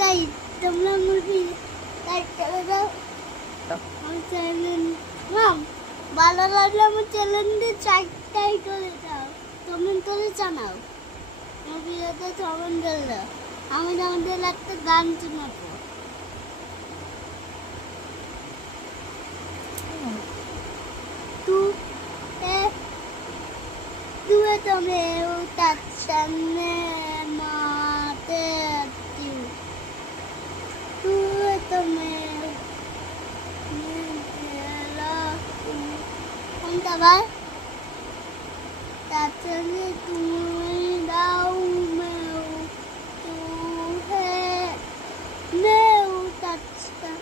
তাই তোমরা মুরগি লাইক করে দাও আমার চ্যানেল মাম ভালো লাগলে আমার চ্যানেলটি চারটাই করে দাও কমেন্ট করে জানাও আমার ভিডিওতে কমেন্ট করলে আমি আমাদের একটা গান শোনাবো Due tomeu tatsane mate tiu. Due tomeu nela. Conta vai. Tatsane tui dau meu tu he meu tatsan.